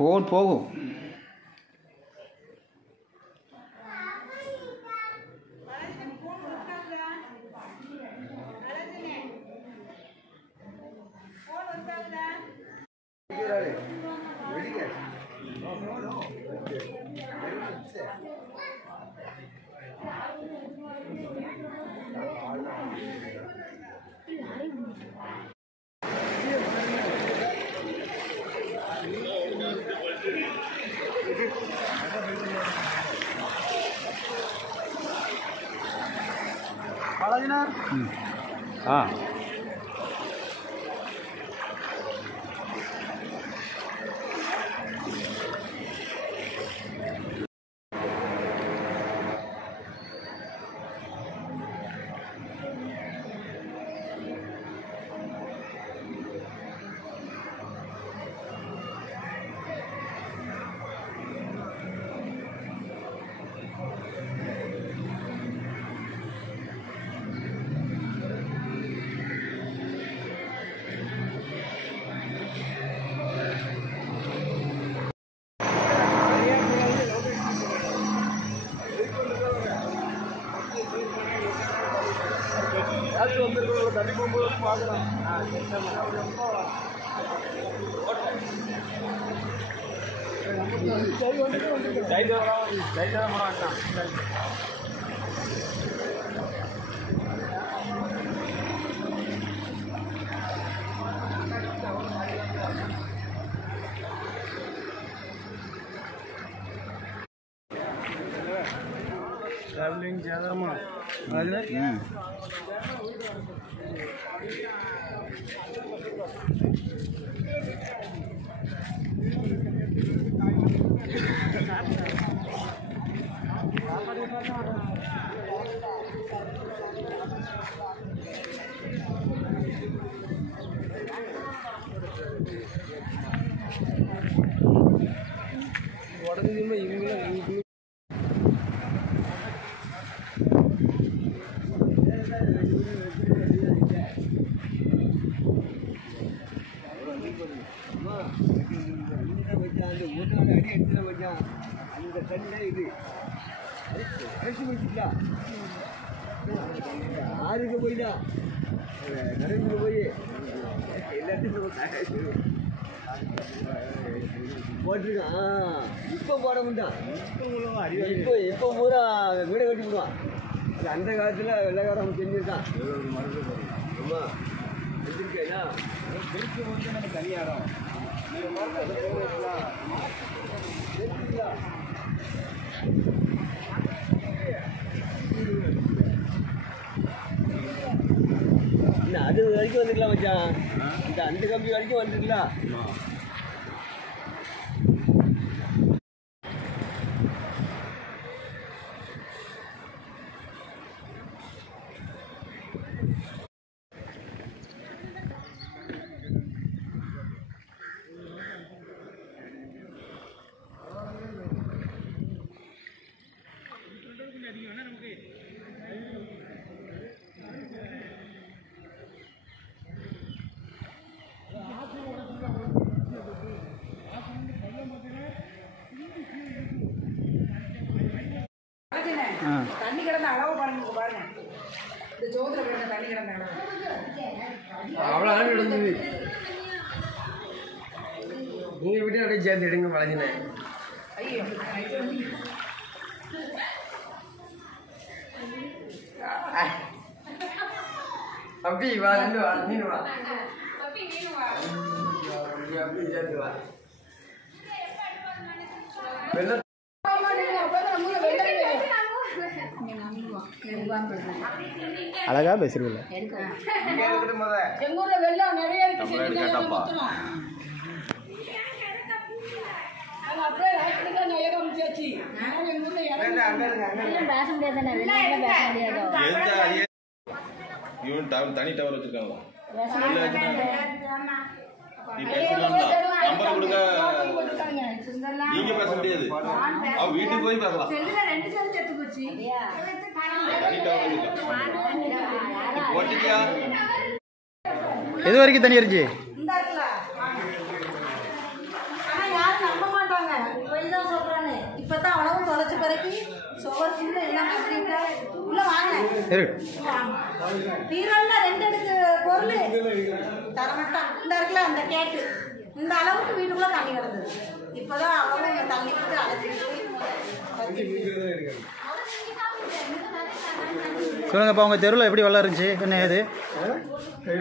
Phone போகும். Travelling ज़्यादा माँ இப்போ போட முடியும். இப்போ பூரா வீடை கட்டி விடுவான். அந்த காலத்தில் வெள்ளைக்காரன் செஞ்சுருக்கான். ஆமாம் செஞ்சுருக்கேன்னா திருச்சி வந்து நம்ம தனியாரம் இன்னும் அது வரைக்கும் வந்துக்கலாம் மச்சான். இந்த அந்த கம்பி வரைக்கும் வந்துருக்கலாம். தண்ணி கிடந்த அளவு பாருங்க பாருங்க. இந்த சோதனை கிடந்த தண்ணி கிடந்த அளவு அவ்வளோ ஆண்டு இருந்தது. நீங்கள் விட்டு அப்படியே சேர்ந்து எடுங்க வளைஞ்சினேன். ஐயோ அப்படி வா நின்று வா நீனு வா அப்படி சேர்ந்து வா வெள்ள அழகா பேசுறீங்க. எங்க ஊர்ல வெள்ளம் நிறைய அப்படியே தனி டவர் வச்சிருக்காங்க. நம்பர் கொடுங்க. நீங்க பேச முடியாது. அவன் வீட்டுக்கு போய் பேசலாம். எது வரைக்கும் தண்ணி இருந்துச்சு? பீரோல்ல 2 அடுக்கு பொருள் தரமாட்டா இந்த இருக்குல்ல அந்த கேக்கு இந்த அளவுக்கு வீட்டுக்குள்ள தண்ணி கிடந்தது. இப்போதான் அவங்க தண்ணி விட்டு அழைச்சிட்டு சொல்லுங்கப்பா, உங்கள் தெருவில் எப்படி வெள்ளம் இருந்துச்சு? என்ன ஏது?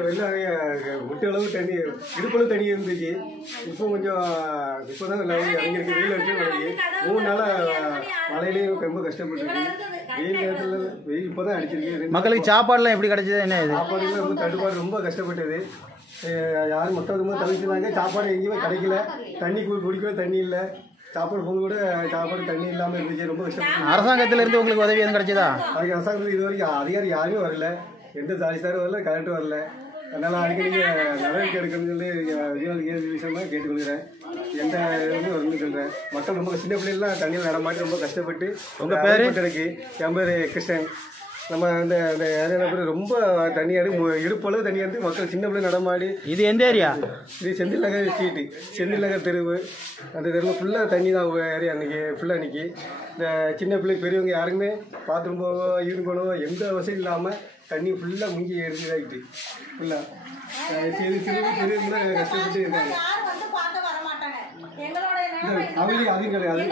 வெள்ளம் முட்டை அளவு தண்ணி, இடுப்பளவு தண்ணி இருந்துச்சு. இப்போ கொஞ்சம் இப்போ தான் இறங்கிருக்கு. வெயில் அடிச்சு வரைக்கும் 3 நாளாக மழையிலையும் ரொம்ப கஷ்டப்பட்டுருக்கு. வெயில் நேரத்தில் வெயில் இப்போ தான் அடிச்சிருக்கு. மக்களுக்கு சாப்பாடுலாம் எப்படி கிடைச்சது? என்ன இது சாப்பாடுலாம் ரொம்ப தட்டுப்பாடு, ரொம்ப கஷ்டப்பட்டது. யாரும் மக்கள் ரொம்ப தவிர்த்துனாங்க. சாப்பாடு எங்கேயுமே கிடைக்கல. தண்ணி குடிக்கவே தண்ணி இல்லை. சாப்பாடு போது கூட சாப்பாடு தண்ணி இல்லாமல் இருந்துச்சு. ரொம்ப கஷ்டப்பட்டு அரசாங்கத்திலேருந்து உங்களுக்கு உதவி எதுவும் கிடைச்சதா? அதுக்கு அரசாங்கத்தில் இது வரைக்கும் அதிகாரி யாருமே வரல. எந்த தாசில்தாரும் வரல, கரெக்டும் வரல. அதனால் அடிக்கடி நடவடிக்கை எடுக்கணும்னு சொல்லி விஷயமா கேட்டுக்கொள்கிறேன். எந்த இதுவுமே வரணும்னு சொல்கிறேன். மக்கள் ரொம்ப சின்ன பிள்ளைலாம் தண்ணியில் நடமாட்டி ரொம்ப கஷ்டப்பட்டு. உங்கள் பேர்? இருக்கு. என் பேர் கிருஷ்ணன். நம்ம இந்த ஏரியாவில் பேர் ரொம்ப தண்ணியாடி இடுப்பளவு தண்ணியாக இருந்து மக்கள் சின்ன பிள்ளை நடமாடி. இது எந்த ஏரியா? இது செந்தில் நகர் ஸ்ட்ரீட்டு, செந்தில் நகர் தெருவு. அந்த தெருவு ஃபுல்லாக தண்ணி தான் ஏரியா அன்றைக்கி ஃபுல்லாக. அன்றைக்கி இந்த சின்ன பிள்ளை பெரியவங்க யாருமே பாத்ரூம் போகவோ ஈவினிங் போகவோ எந்த வசதி இல்லாமல் தண்ணி ஃபுல்லாக முங்கி எடுத்துதாகிட்டு ஃபுல்லாக கஷ்டப்பட்டு இருக்காங்க. அதுவும் கிடையாது.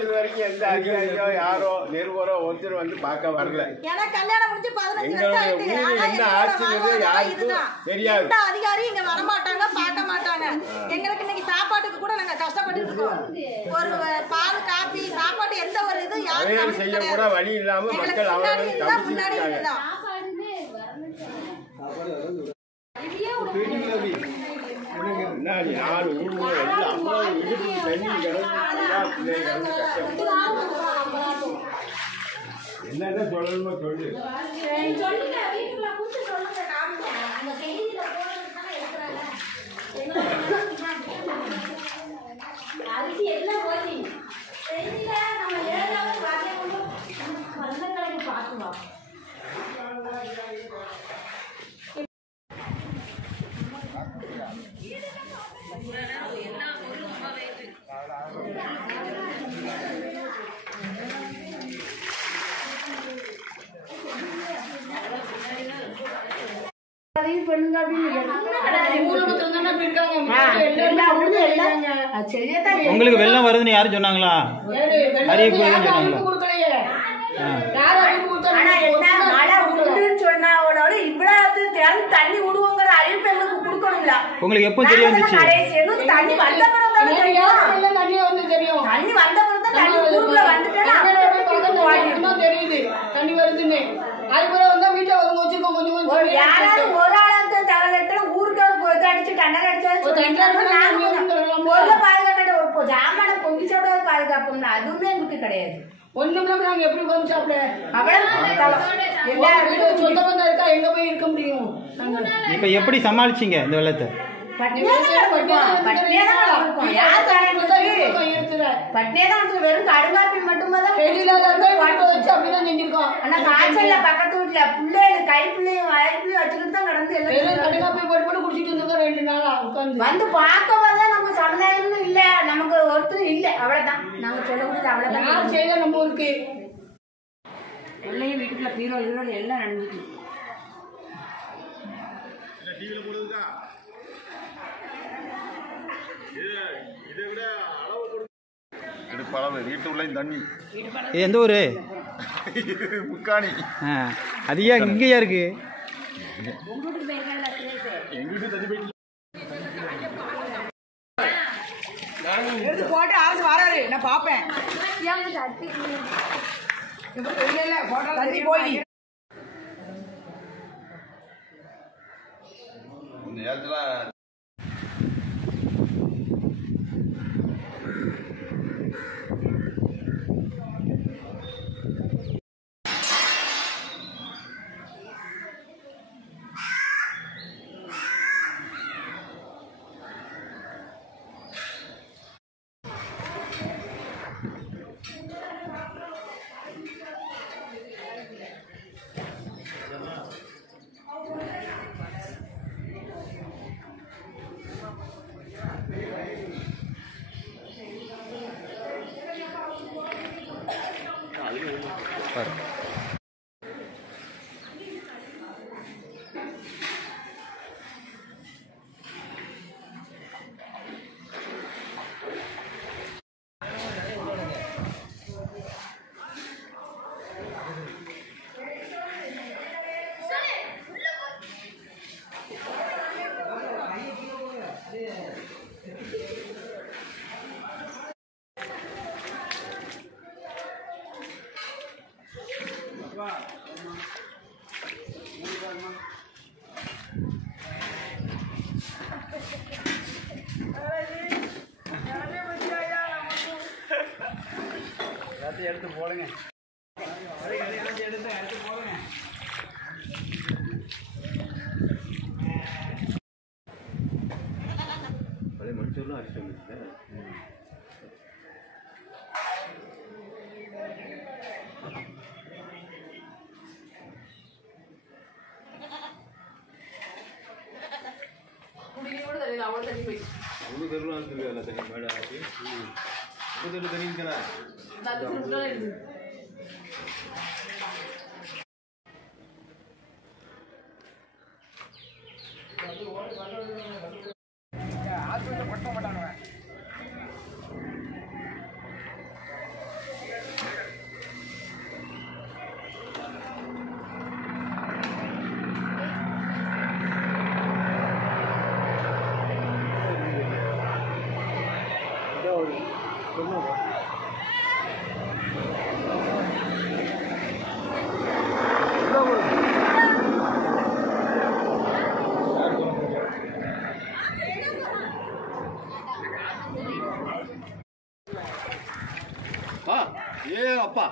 இது வரைக்கும் எந்த அதிகாரியோ யாரோ நிருபரோ ஒருத்தர் வந்து பார்க்க வரல. எங்களுடைய ஊர் என்ன ஆட்சிங்கிறது யாருக்கும் தெரியாது. அதிகாரி இங்க வர மாட்டாங்க, பார்க்க மாட்டாங்க. எங்களுக்கு இன்னைக்கு சாப்பாட்டுக்கு கூட நாங்க கஷ்டப்பட்டு இருக்கோம். ஒரு பால் காபி சாப்பாடு எந்த ஒரு இது யாரும் செய்ய கூட வழி இல்லாம மக்கள் அவர்கள் தவிச்சிருக்காங்க. யாரு ஊர் எல்லாம் இடுப்பு தண்ணி என்னென்ன சொல்லணுமோ சொல்லு. உங்களுக்கு வெள்ளம் வருதுன்னு யாரும் சொன்னாங்களா? அறிவிப்பு சொன்னாங்களா? தண்ணி விடுவோங்கிற அறிவிப்பு எங்களுக்கு கொடுக்கணுங்களா? உங்களுக்கு எப்போ தெரிய வந்துச்சு? தண்ணி வந்த பிறகு தண்ணி வந்த பிறகு தண்ணி ஊருக்குள்ள வந்துட்டேன் தெரியுது தண்ணி வருதுன்னு. அதுக்குள்ள வந்தா வீட்டுல வந்து வச்சிருக்கோம். கொஞ்சம் யாராவது ஒரு ஆளுக்கு தகவல் ஊருக்கு ஒரு அடிச்சு டண்டர் பாதுகாட்ட ஒரு ஜாமான பொங்கிச்சோட பாதுகாப்போம்னா அதுவுமே எங்களுக்கு கிடையாது. ஒண்ணுமே நாங்க எப்படி உட்காந்து சாப்பிட எல்லா வீடும் சொந்த பந்தம் இருக்கா, எங்க போய் இருக்க முடியும்? இப்ப எப்படி சமாளிச்சீங்க இந்த வெள்ளத்தை? வெறும் கடுங்காப்பி மட்டும்தான் செஞ்சிருக்கோம். ஆனா காய்ச்சல்ல பக்கத்து வீட்டுல பிள்ளைகள் கை பிள்ளையும் வயப்பிள்ளையும் வச்சுக்கிட்டு தான் கடந்து எல்லாம் கடுங்காப்பி போட்டு குடிச்சிட்டு இருந்தோம். 2 நாளா உட்காந்து வந்து பார்க்கவாதான் நமக்கு சமுதாயம்னு இல்ல, நமக்கு ஒருத்தர் இல்ல. அவ்வளவுதான் நாங்க சொல்லக்கூடியது. அவ்வளவுதான் யார் செய்த நம்ம ஊருக்கு பிள்ளையும் வீட்டுக்குள்ள பீரோ எல்லாம் நடந்துட்டு வீட்டுக்குள்ள தண்ணி. இது எந்த ஊரு? முக்காணி. அது ஏன் இங்கேயா இருக்கு? போட்டு அரசு வராரு, நான் பாப்பேன். தண்ணி போய் நேரத்தில் எடுத்து போடுங்க. எடுத்து போடுங்க. பழைய மனுஷர்லாம் அடிச்சு வந்துச்சு. ஒரு தெருவில் அழுத்துருக்கா தண்ணி மேடம் ஆச்சு. ஒரு தெரு தண்ணி தானே ஹாஸ்பிட்டலில் பட்ட மாட்டாங்க. ஏ அப்பா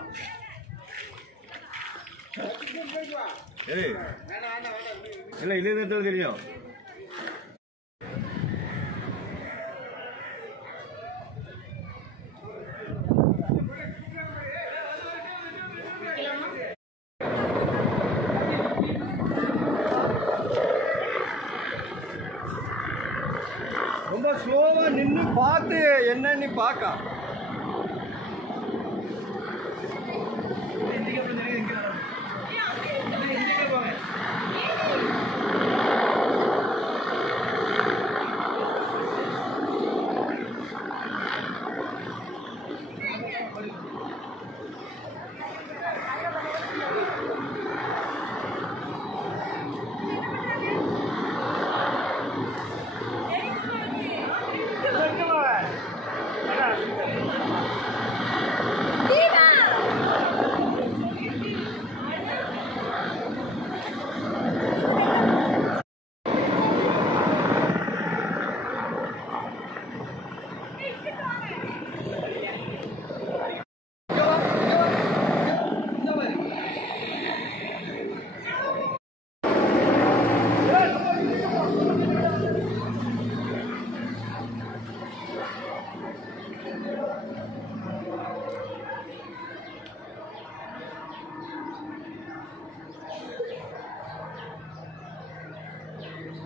இல்லை இல்லை இருந்தாலும் தெரியும். ரொம்ப ஸ்லோவா நின்று பார்த்து என்னன்னு பார்க்க